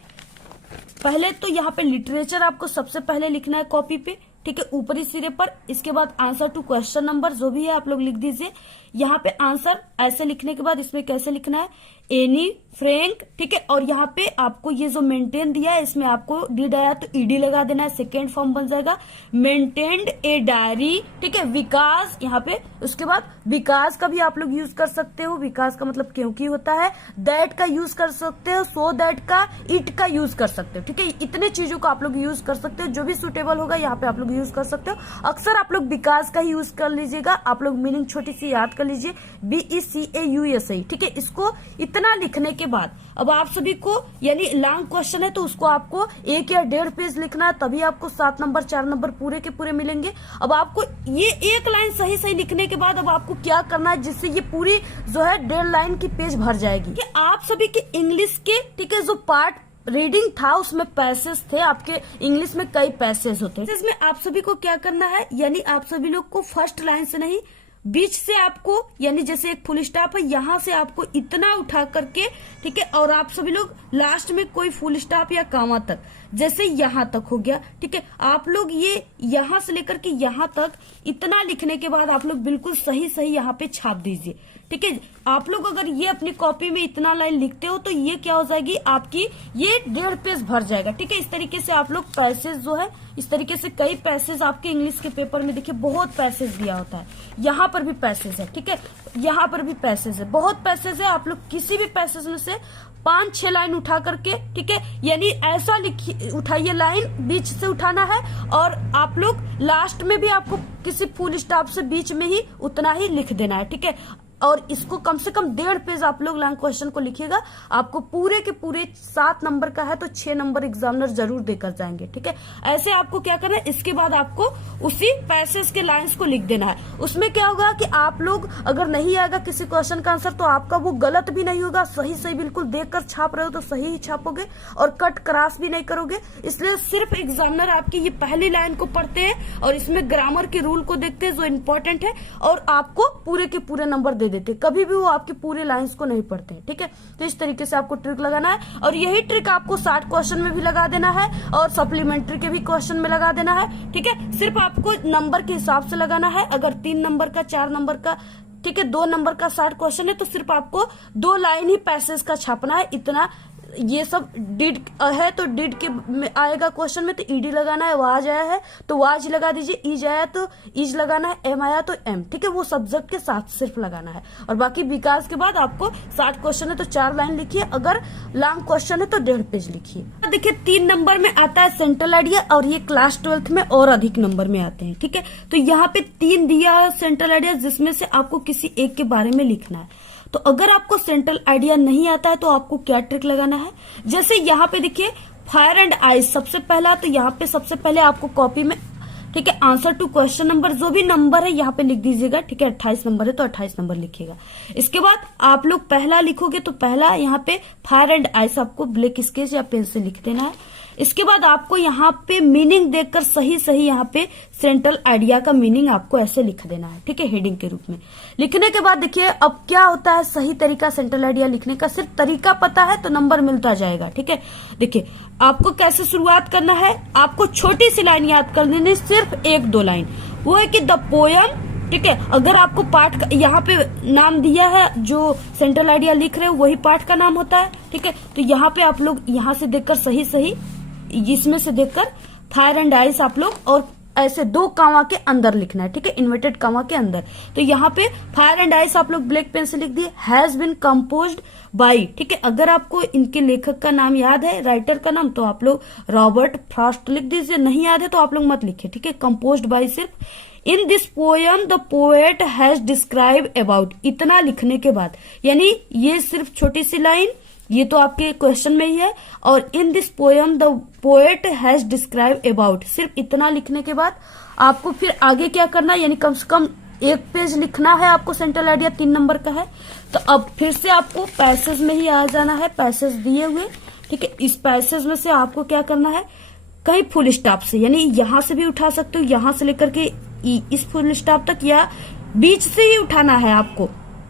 पहले तो यहाँ पे लिटरेचर आपको सबसे पहले लिखना है कॉपी पे, ठीक है, ऊपरी सिरे पर। इसके बाद आंसर टू क्वेश्चन नंबर जो भी है आप लोग लिख दीजिए। यहाँ पे आंसर ऐसे लिखने के बाद इसमें कैसे लिखना है, एनी फ्रैंक, ठीक है। और यहाँ पे आपको ये जो मेंटेन दिया है इसमें आपको डिड आया तो ईडी लगा देना है, सेकेंड फॉर्म बन जाएगा मेंटेन्ड ए डायरी, ठीक है। विकास यहाँ पे, उसके बाद विकास का भी आप लोग यूज कर सकते हो, विकास का मतलब क्योंकि होता है, दैट का यूज कर सकते हो, सो दैट का, इट का यूज कर सकते हो, ठीक है। इतने चीजों का आप लोग यूज कर सकते हो, जो भी सुटेबल होगा यहाँ पे आप लोग यूज कर सकते हो। अक्सर आप लोग विकास का ही यूज कर लीजिएगा, आप लोग मीनिंग छोटी सी याद कर लीजिए, BECAUSE, ठीक है। इसको इतना इतना लिखने के बाद अब आप सभी को यानी लॉन्ग क्वेश्चन है तो उसको आपको 1 या 1.5 पेज लिखना है, तभी आपको 7 नंबर 4 नंबर पूरे के पूरे मिलेंगे। अब आपको ये एक लाइन सही सही लिखने के बाद अब आपको क्या करना है जिससे ये पूरी जो है 1.5 लाइन की पेज भर जाएगी। कि आप सभी के इंग्लिश के ठीक है जो पार्ट रीडिंग था उसमें पैसेज थे, आपके इंग्लिश में कई पैसेज होते हैं। इसमें आप सभी को क्या करना है, यानी आप सभी लोग को फर्स्ट लाइन से नहीं बीच से आपको, यानी जैसे एक फुल स्टॉप है यहाँ से आपको इतना उठा करके ठीक है, और आप सभी लोग लास्ट में कोई फुल स्टॉप या कामा तक, जैसे यहाँ तक हो गया ठीक है, आप लोग ये यहाँ से लेकर के यहाँ तक इतना लिखने के बाद आप लोग बिल्कुल सही सही यहाँ पे छाप दीजिए ठीक है। आप लोग अगर ये अपनी कॉपी में इतना लाइन लिखते हो तो ये क्या हो जाएगी आपकी, ये 1.5 पेज भर जाएगा ठीक है। इस तरीके से आप लोग पैसेज जो है इस तरीके से कई पैसेज आपके इंग्लिश के पेपर में देखिए बहुत पैसेज दिया होता है, यहाँ पर भी पैसेज है ठीक है, यहाँ पर भी पैसेज है, बहुत पैसेज है। आप लोग किसी भी पैसेज में से 5-6 लाइन उठा करके ठीक है, यानी ऐसा लिखिए, उठाइए लाइन बीच से उठाना है, और आप लोग लास्ट में भी आपको किसी फुल स्टॉप से बीच में ही उतना ही लिख देना है ठीक है। और इसको कम से कम 1.5 पेज आप लोग लॉन्ग क्वेश्चन को लिखिएगा। आपको पूरे के पूरे 7 नंबर का है तो 6 नंबर एग्जामिनर जरूर देकर जाएंगे ठीक है। ऐसे आपको क्या करना है, इसके बाद आपको उसी पैसेज के लाइंस को लिख देना है। उसमें क्या होगा कि आप लोग अगर नहीं आएगा किसी क्वेश्चन का आंसर तो आपका वो गलत भी नहीं होगा, सही सही बिल्कुल देखकर छाप रहे हो तो सही ही छापोगे और कट क्रॉस भी नहीं करोगे। इसलिए सिर्फ एग्जामिनर आपकी ये पहली लाइन को पढ़ते हैं और इसमें ग्रामर के रूल को देखते हैं जो इम्पोर्टेंट है, और आपको पूरे के पूरे नंबर दे देते, कभी भी वो आपके पूरे लाइंस को नहीं पढ़ते ठीक है। तो इस तरीके से आपको ट्रिक लगाना है, और यही ट्रिक आपको 60 क्वेश्चन में भी लगा देना है और सप्लीमेंट्री के भी क्वेश्चन में लगा देना है ठीक है। सिर्फ आपको नंबर के हिसाब से लगाना है। अगर 3 नंबर का 4 नंबर का ठीक है 2 नंबर का 60 क्वेश्चन है तो सिर्फ आपको 2 लाइन ही पैसेज का छापना है। इतना ये सब डिड है तो डिड के आएगा क्वेश्चन में तो ईडी लगाना है, वाज आया है तो वाज लगा दीजिए, ईज आया तो ईज लगाना है, एम आया तो एम ठीक है, वो सब्जेक्ट के साथ सिर्फ लगाना है। और बाकी विकास के बाद आपको 60 क्वेश्चन है तो 4 लाइन लिखिए, अगर लॉन्ग क्वेश्चन है तो 1.5 पेज लिखिए। देखिए 3 नंबर में आता है सेंट्रल आइडिया, और ये क्लास 12th में और अधिक नंबर में आते हैं ठीक है। तो यहाँ पे 3 दिया है सेंट्रल आइडिया, जिसमें से आपको किसी एक के बारे में लिखना है। तो अगर आपको सेंट्रल आइडिया नहीं आता है तो आपको क्या ट्रिक लगाना है, जैसे यहाँ पे देखिए फायर एंड आइस सबसे पहला, तो यहाँ पे सबसे पहले आपको कॉपी में ठीक है आंसर टू क्वेश्चन नंबर जो भी नंबर है यहाँ पे लिख दीजिएगा ठीक है। 28 नंबर है तो 28 नंबर लिखिएगा। इसके बाद आप लोग पहला लिखोगे तो पहला यहाँ पे फायर एंड आइस आपको ब्लैक स्केच या पेन से लिख देना है। इसके बाद आपको यहाँ पे मीनिंग देखकर सही सही यहाँ पे सेंट्रल आइडिया का मीनिंग आपको ऐसे लिख देना है ठीक है, हेडिंग के रूप में। लिखने के बाद देखिए अब क्या होता है, सही तरीका सेंट्रल आइडिया लिखने का, सिर्फ तरीका पता है तो नंबर मिलता जाएगा ठीक है। देखिए आपको कैसे शुरुआत करना है, आपको छोटी सी लाइन याद कर लेनी, सिर्फ 1-2 लाइन, वो है कि द पोयम ठीक है। अगर आपको पाठ यहाँ पे नाम दिया है जो सेंट्रल आइडिया लिख रहे हो वही पाठ का नाम होता है ठीक है। तो यहाँ पे आप लोग यहाँ से देखकर सही सही इसमें से देखकर फायर एंड आइस आप लोग और ऐसे 2 कामा के अंदर लिखना है ठीक है, इन्वर्टेड कामा के अंदर। तो यहाँ पे फायर एंड आइस आप लोग ब्लैक पेन से लिख दिए, हैज बीन कंपोज्ड बाई ठीक है। अगर आपको इनके लेखक का नाम याद है, राइटर का नाम, तो आप लोग रॉबर्ट फ्रॉस्ट लिख दीजिए, नहीं याद है तो आप लोग मत लिखिए ठीक है। कंपोज्ड बाई सिर्फ in this poem the poet has describe about, इतना लिखने के बाद, यानी ये सिर्फ छोटी सी लाइन, ये तो आपके क्वेश्चन में ही है, और in this poem the poet has describe about, सिर्फ इतना लिखने के बाद आपको फिर आगे क्या करना है, यानी कम से कम 1 पेज लिखना है आपको। सेंट्रल आइडिया 3 नंबर का है तो अब फिर से आपको पैसेज में ही आ जाना है, पैसेज दिए हुए ठीक है। इस पैसेज में से आपको क्या करना है, कहीं फुल स्टॉप से, यानी यहां से भी उठा सकते हो, यहां से लेकर के इस फुल स्टॉप तक, या बीच से ही उठाना है आपको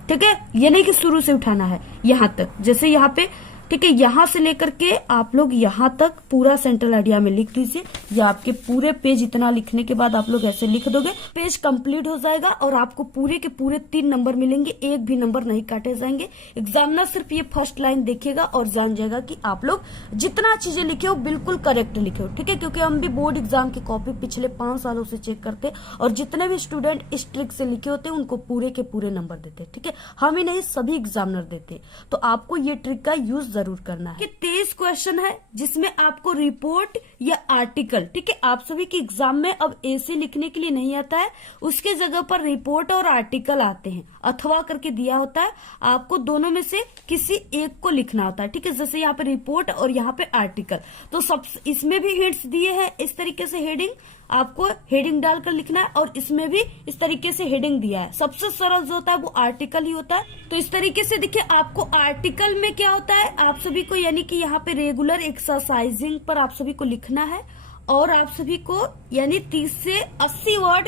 ठीक है, ये नहीं कि शुरू से उठाना है यहां तक, जैसे यहाँ पे ठीक है, यहां से लेकर के आप लोग यहां तक पूरा सेंट्रल आइडिया में लिख दीजिए। या आपके पूरे पेज इतना लिखने के बाद आप लोग ऐसे लिख दोगे, पेज कंप्लीट हो जाएगा और आपको पूरे के पूरे 3 नंबर मिलेंगे, एक भी नंबर नहीं काटे जाएंगे। एग्जामिनर सिर्फ ये फर्स्ट लाइन देखेगा और जान जाएगा कि आप लोग जितना चीजें लिखे हो बिल्कुल करेक्ट लिखे हो ठीक है। क्योंकि हम भी बोर्ड एग्जाम की कॉपी पिछले 5 सालों से चेक करते और जितने भी स्टूडेंट इस ट्रिक से लिखे होते हैं उनको पूरे के पूरे नंबर देते ठीक है। हम ही नहीं, सभी एग्जामिनर देते, तो आपको ये ट्रिक का यूज जरूर करना है। 23 क्वेश्चन है जिसमें आपको रिपोर्ट या आर्टिकल, ठीक है, आप सभी के एग्जाम में अब ऐसे लिखने के लिए नहीं आता है, उसके जगह पर रिपोर्ट और आर्टिकल आते हैं, अथवा करके दिया होता है, आपको दोनों में से किसी एक को लिखना होता है, ठीक है। जैसे यहाँ पे रिपोर्ट और यहाँ पे आर्टिकल, तो सब इसमें भी हिंट्स दिए हैं इस तरीके से, हेडिंग आपको हेडिंग डालकर लिखना है, और इसमें भी इस तरीके से हेडिंग दिया है। सबसे सरल जो होता है वो आर्टिकल ही होता है। तो इस तरीके से देखिए, आपको आर्टिकल में क्या होता है, आप सभी को यानी कि यहाँ पे रेगुलर एक्सरसाइजिंग पर आप सभी को लिखना है, और आप सभी को यानी 30 से 80 वर्ड,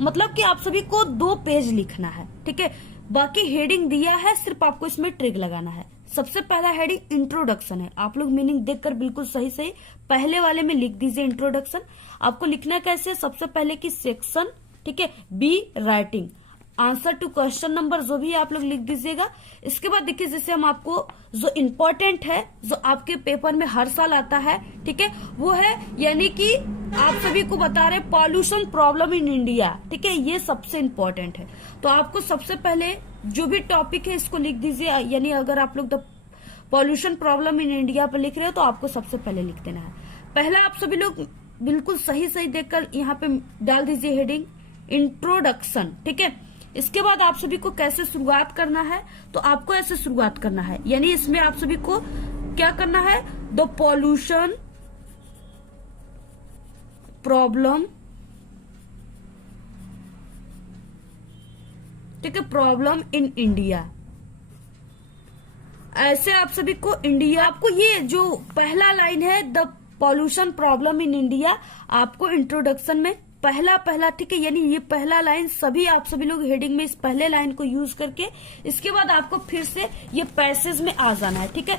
मतलब कि आप सभी को 2 पेज लिखना है, ठीक है। बाकी हेडिंग दिया है, सिर्फ आपको इसमें ट्रिक लगाना है। सबसे पहला हेडिंग इंट्रोडक्शन है, आप लोग मीनिंग देखकर बिल्कुल सही सही पहले वाले में लिख दीजिए इंट्रोडक्शन। आपको लिखना कैसे, सबसे पहले की सेक्शन, ठीक है, B writing, answer to question number जो भी आप लोग लिख दीजिएगा। इसके बाद देखिए, जैसे हम आपको जो इम्पोर्टेंट है, जो आपके पेपर में हर साल आता है, ठीक है, वो है यानी कि आप सभी को बता रहे पॉल्यूशन प्रॉब्लम इन इंडिया, ठीक है, ये सबसे इम्पोर्टेंट है। तो आपको सबसे पहले जो भी टॉपिक है इसको लिख दीजिए, यानी अगर आप लोग the pollution problem in India पर लिख रहे हो तो आपको सबसे पहले लिख देना है। पहला आप सभी लोग बिल्कुल सही सही देखकर यहाँ पे डाल दीजिए हेडिंग इंट्रोडक्शन, ठीक है। इसके बाद आप सभी को कैसे शुरुआत करना है, तो आपको ऐसे शुरुआत करना है, यानी इसमें आप सभी को क्या करना है, द पॉल्यूशन प्रॉब्लम, ठीक है, प्रॉब्लम इन इंडिया, ऐसे आप सभी को इंडिया, आपको ये जो पहला लाइन है the pollution problem in India, आपको इंट्रोडक्शन में पहला, ठीक है, यानी ये पहला लाइन सभी आप सभी लोग हेडिंग में इस पहले लाइन को यूज करके, इसके बाद आपको फिर से ये पैसेज में आ जाना है, ठीक है।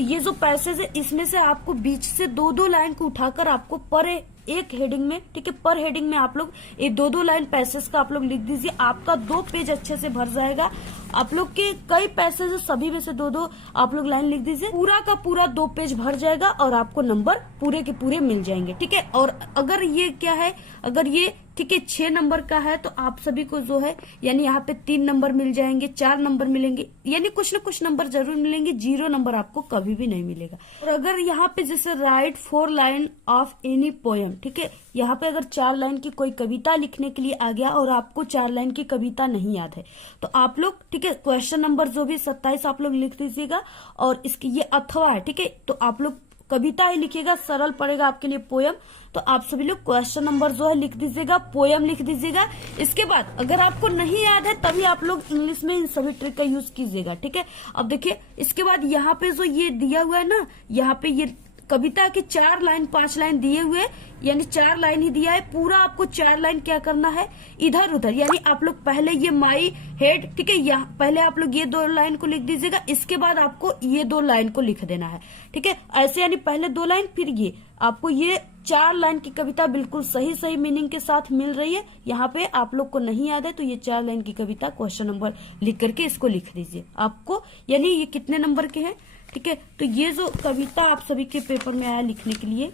ये जो पैसेज है इसमें से आपको बीच से 2-2 लाइन को उठाकर आपको पर एक हेडिंग में, ठीक है, पर हेडिंग में आप लोग ये 2-2 लाइन पैसेज का आप लोग लिख दीजिए, आपका 2 पेज अच्छे से भर जाएगा। आप लोग के कई पैसेज सभी में से 2-2 आप लोग लाइन लिख दीजिए, पूरा का पूरा 2 पेज भर जाएगा और आपको नंबर पूरे के पूरे मिल जाएंगे, ठीक है। और अगर ये क्या है, अगर ये ठीक है 6 नंबर का है तो आप सभी को जो है यानी यहाँ पे 3 नंबर मिल जाएंगे, 4 नंबर मिलेंगे, यानी कुछ न कुछ नंबर जरूर मिलेंगे, 0 नंबर आपको कभी भी नहीं मिलेगा। और अगर यहाँ पे जैसे right 4 line of any poem, ठीक है, यहाँ पे अगर 4 लाइन की कोई कविता लिखने के लिए आ गया और आपको 4 लाइन की कविता नहीं याद है तो आप लोग, ठीक है, क्वेश्चन नंबर जो भी 27 आप लोग लिख दीजिएगा, और इसकी ये अथवा है, ठीक है, तो आप लोग कविता ही लिखिएगा, सरल पड़ेगा आपके लिए पोयम। तो आप सभी लोग क्वेश्चन नंबर जो है लिख दीजिएगा, पोयम लिख दीजिएगा। इसके बाद अगर आपको नहीं याद है तभी आप लोग इंग्लिश में इन सभी ट्रिक का यूज कीजिएगा, ठीक है। अब देखिए इसके बाद यहाँ पे जो ये दिया हुआ है ना, यहाँ पे ये कविता के 4 लाइन 5 लाइन दिए हुए, यानी 4 लाइन ही दिया है, पूरा आपको 4 लाइन क्या करना है, इधर उधर, यानी आप लोग पहले ये माई हेड, ठीक है, यहाँ पहले आप लोग ये 2 लाइन को लिख दीजिएगा, इसके बाद आपको ये 2 लाइन को लिख देना है, ठीक है, ऐसे, यानी पहले 2 लाइन फिर ये, आपको ये 4 लाइन की कविता बिल्कुल सही सही मीनिंग के साथ मिल रही है। यहाँ पे आप लोग को नहीं याद है तो ये 4 लाइन की कविता क्वेश्चन नंबर लिख करके इसको लिख दीजिए आपको, यानी ये कितने नंबर के हैं, ठीक है। तो ये जो कविता आप सभी के पेपर में आया लिखने के लिए,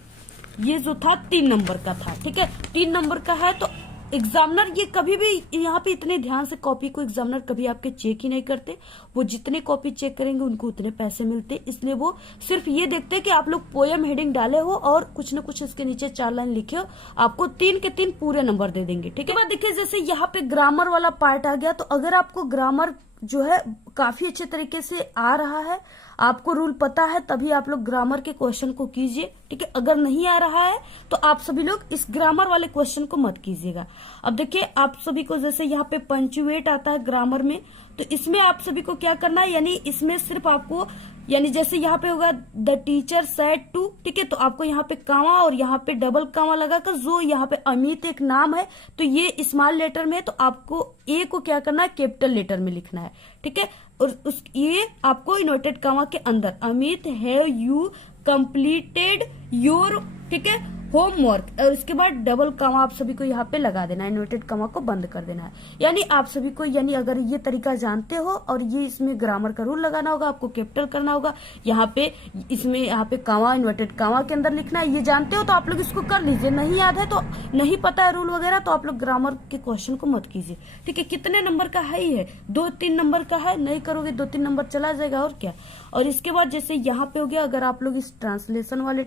ये जो था 3 नंबर का था, ठीक है, 3 नंबर का है। तो एग्जामिनर ये कभी भी यहाँ पे इतने ध्यान से कॉपी को एग्जामिनर कभी आपके चेक ही नहीं करते, वो जितने कॉपी चेक करेंगे उनको उतने पैसे मिलते, इसलिए वो सिर्फ ये देखते हैं कि आप लोग पोयम हेडिंग डाले हो और कुछ न कुछ इसके नीचे 4 लाइन लिखे हो, आपको 3 के 3 पूरे नंबर दे देंगे, ठीक है। देखिए जैसे यहाँ पे ग्रामर वाला पार्ट आ गया, तो अगर आपको ग्रामर जो है काफी अच्छे तरीके से आ रहा है, आपको रूल पता है, तभी आप लोग ग्रामर के क्वेश्चन को कीजिए, ठीक है। अगर नहीं आ रहा है तो आप सभी लोग इस ग्रामर वाले क्वेश्चन को मत कीजिएगा। अब देखिए आप सभी को जैसे यहाँ पे पंचुएट आता है ग्रामर में, तो इसमें आप सभी को क्या करना है, यानी इसमें सिर्फ आपको, यानी जैसे यहाँ पे होगा द टीचर सेड टू, ठीक है, तो आपको यहाँ पे कामा और यहाँ पे डबल कामा लगाकर, जो यहाँ पे अमित एक नाम है तो ये स्मॉल लेटर में है, तो आपको ए को क्या करना है, कैपिटल लेटर में लिखना है, ठीक है। और ये आपको इन्वर्टेड कामा के अंदर, Amit have you completed your, ठीक है, होमवर्क, और इसके बाद डबल कॉमा आप सभी को यहाँ पे लगा देना है, इन्वर्टेड कॉमा को बंद कर देना है। यानी आप सभी को, यानी अगर ये तरीका जानते हो और ये इसमें ग्रामर का रूल लगाना होगा, आपको कैपिटल करना होगा, यहाँ पे इसमें यहाँ पे कॉमा इन्वर्टेड कॉमा के अंदर लिखना है, ये जानते हो तो आप लोग इसको कर लीजिए। नहीं याद है तो, नहीं पता है रूल वगैरह, तो आप लोग ग्रामर के क्वेश्चन को मत कीजिए, ठीक है। कितने नंबर का है ही है, 2-3 नंबर का है, नहीं करोगे 2-3 नंबर चला जाएगा और क्या। और इसके बाद जैसे यहाँ पे हो गया, अगर आप लोग इस ट्रांसलेशन वाले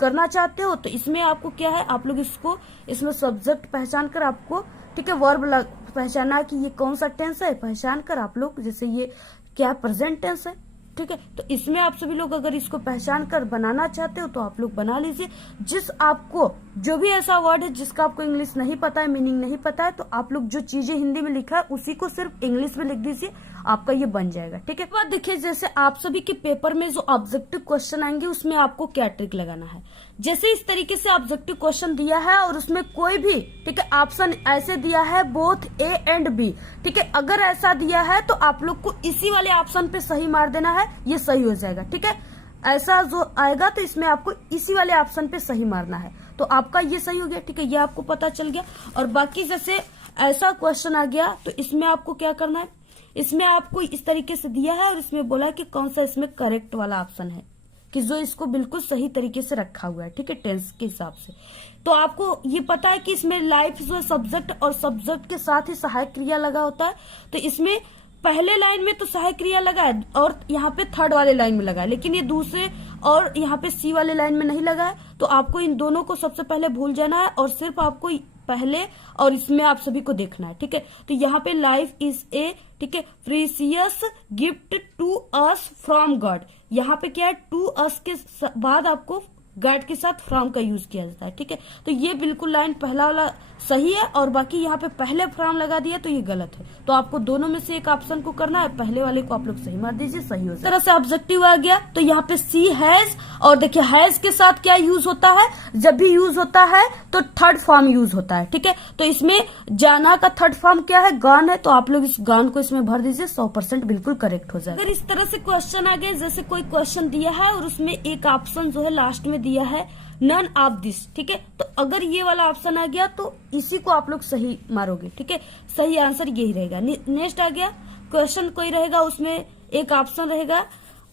करना चाहते हो तो इसमें आपको क्या है, आप लोग इसको, इसमें सब्जेक्ट पहचान कर आपको, ठीक है, वर्ब पहचाना कि ये कौन सा टेंस है, पहचान कर आप लोग, जैसे ये क्या प्रेजेंट टेंस है, ठीक है। तो इसमें आप सभी लोग अगर इसको पहचान कर बनाना चाहते हो तो आप लोग बना लीजिए। जिस आपको जो भी ऐसा वर्ड है जिसका आपको इंग्लिश नहीं पता है, मीनिंग नहीं पता है, तो आप लोग जो चीजें हिंदी में लिखा है उसी को सिर्फ इंग्लिश में लिख दीजिए, आपका ये बन जाएगा, ठीक है। बात देखिए, जैसे आप सभी के पेपर में जो ऑब्जेक्टिव क्वेश्चन आएंगे उसमें आपको क्या ट्रिक लगाना है। जैसे इस तरीके से ऑब्जेक्टिव क्वेश्चन दिया है और उसमें कोई भी, ठीक है, ऑप्शन ऐसे दिया है बोथ ए एंड बी, ठीक है। अगर ऐसा दिया है तो आप लोग को इसी वाले ऑप्शन पे सही मार देना है, ये सही हो जाएगा, ठीक है। ऐसा जो आएगा तो इसमें आपको इसी वाले ऑप्शन पे सही मारना है, तो आपका ये सही हो गया, ठीक है, ये आपको पता चल गया। और बाकी जैसे ऐसा क्वेश्चन आ गया तो इसमें आपको क्या करना है, इसमें आपको इस तरीके से दिया है और इसमें बोला कि कौन सा इसमें करेक्ट वाला ऑप्शन है, कि जो इसको बिल्कुल सही तरीके से रखा हुआ है, ठीक है, टेंस के हिसाब से। तो आपको ये पता है कि इसमें लाइफ जो सब्जेक्ट और सब्जेक्ट के साथ ही सहायक क्रिया लगा होता है, तो इसमें पहले लाइन में तो सहायक क्रिया लगा है और यहाँ पे थर्ड वाले लाइन में लगा है, लेकिन ये दूसरे और यहाँ पे सी वाले लाइन में नहीं लगा है। तो आपको इन दोनों को सबसे पहले भूल जाना है और सिर्फ आपको पहले और इसमें आप सभी को देखना है, ठीक है। तो यहाँ पे लाइफ इज ए, ठीक है, precious gift to us from God, यहाँ पे क्या है, टू अस के बाद आपको गॉड के साथ फ्रॉम का यूज किया जाता है, ठीक है। तो ये बिल्कुल लाइन पहला वाला सही है और बाकी यहाँ पे पहले फ्रॉम लगा दिया तो ये गलत है। तो आपको दोनों में से एक ऑप्शन को करना है, पहले वाले को आप लोग सही मार दीजिए, सही हो जाए। इस तरह से ऑब्जेक्टिव आ गया। तो यहाँ पे सी हैज, और देखिए हैज के साथ क्या यूज होता है, जब भी यूज होता है तो थर्ड फॉर्म यूज होता है, ठीक है। तो इसमें जाना का थर्ड फॉर्म क्या है, गॉन है, तो आप लोग इस गॉन को इसमें भर दीजिए, 100% बिल्कुल करेक्ट हो जाए। अगर इस तरह से क्वेश्चन आ गए, जैसे कोई क्वेश्चन दिया है और उसमें एक ऑप्शन जो है लास्ट में दिया है नन ऑफ दिस, ठीक है, तो अगर ये वाला ऑप्शन आ गया तो इसी को आप लोग सही मारोगे, ठीक है, सही आंसर यही रहेगा। नेक्स्ट आ गया क्वेश्चन कोई रहेगा, उसमें एक ऑप्शन रहेगा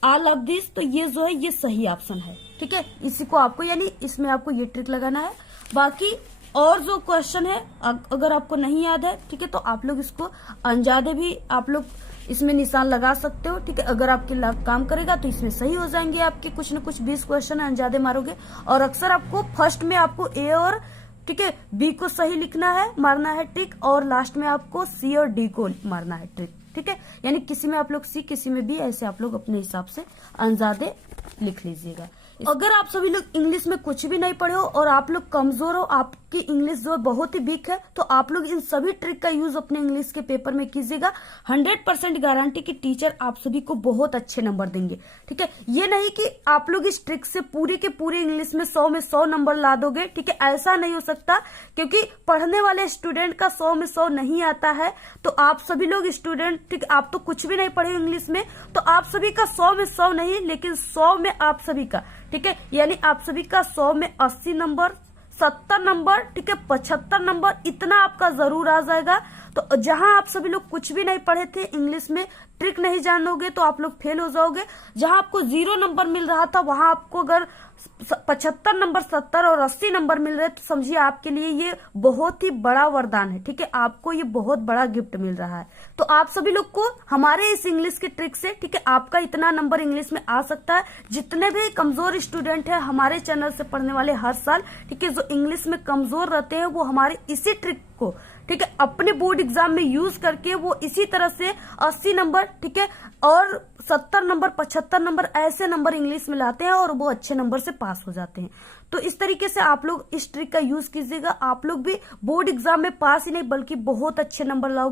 ऑल ऑफ दिस, तो ये जो है ये सही ऑप्शन है, ठीक है, इसी को आपको, यानी इसमें आपको ये ट्रिक लगाना है। बाकी और जो क्वेश्चन है अगर आपको नहीं याद है, ठीक है, तो आप लोग इसको अनजादे भी आप लोग इसमें निशान लगा सकते हो, ठीक है। अगर आपके काम करेगा तो इसमें सही हो जाएंगे आपके कुछ न कुछ 20 क्वेश्चन अनजादे मारोगे। और अक्सर आपको फर्स्ट में आपको ए और, ठीक है, बी को सही लिखना है, मारना है ट्रिक, और लास्ट में आपको सी और डी को मारना है ट्रिक, ठीक है। यानी किसी में आप लोग सी, किसी में बी, ऐसे आप लोग अपने हिसाब से अनजादे लिख लीजिएगा। अगर आप सभी लोग इंग्लिश में कुछ भी नहीं पढ़े हो और आप लोग कमजोर हो, आपकी इंग्लिश जो बहुत ही वीक है, तो आप लोग इन सभी ट्रिक का यूज अपने इंग्लिश के पेपर में कीजिएगा। 100% गारंटी कि टीचर आप सभी को बहुत अच्छे नंबर देंगे, ठीक है। ये नहीं कि आप लोग इस ट्रिक से पूरी के पूरी इंग्लिश में 100 में 100 नंबर ला दोगे, ठीक है, ऐसा नहीं हो सकता, क्योंकि पढ़ने वाले स्टूडेंट का 100 में 100 नहीं आता है। तो आप सभी लोग स्टूडेंट, ठीक, आप तो कुछ भी नहीं पढ़े इंग्लिश में, तो आप सभी का 100 में 100 नहीं, लेकिन 100 में आप सभी का, ठीक है, यानी आप सभी का 100 में 80 नंबर, 70 नंबर, ठीक है, 75 नंबर, इतना आपका जरूर आ जाएगा। तो जहां आप सभी लोग कुछ भी नहीं पढ़े थे इंग्लिश में, ट्रिक नहीं जानोगे तो आप लोग फेल हो जाओगे। जहां आपको 0 नंबर मिल रहा था वहां आपको अगर 75 नंबर, 70 और 80 नंबर मिल रहे, तो समझिए आपके लिए ये बहुत ही बड़ा वरदान है, ठीक है, आपको ये बहुत बड़ा गिफ्ट मिल रहा है। तो आप सभी लोग को हमारे इस इंग्लिश के ट्रिक से, ठीक है, आपका इतना नंबर इंग्लिश में आ सकता है। जितने भी कमजोर स्टूडेंट है हमारे चैनल से पढ़ने वाले हर साल, ठीक है, जो इंग्लिश में कमजोर रहते हैं वो हमारे इसी ट्रिक को, ठीक है, अपने बोर्ड एग्जाम में यूज करके वो इसी तरह से 80 नंबर, ठीक है, और 70 नंबर, 75 नंबर, ऐसे नंबर इंग्लिश में लाते हैं और वो अच्छे नंबर से पास हो जाते हैं। तो इस तरीके से आप लोग इस ट्रिक का यूज कीजिएगा, आप लोग भी बोर्ड एग्जाम में पास ही नहीं बल्कि बहुत अच्छे नंबर लाओगे।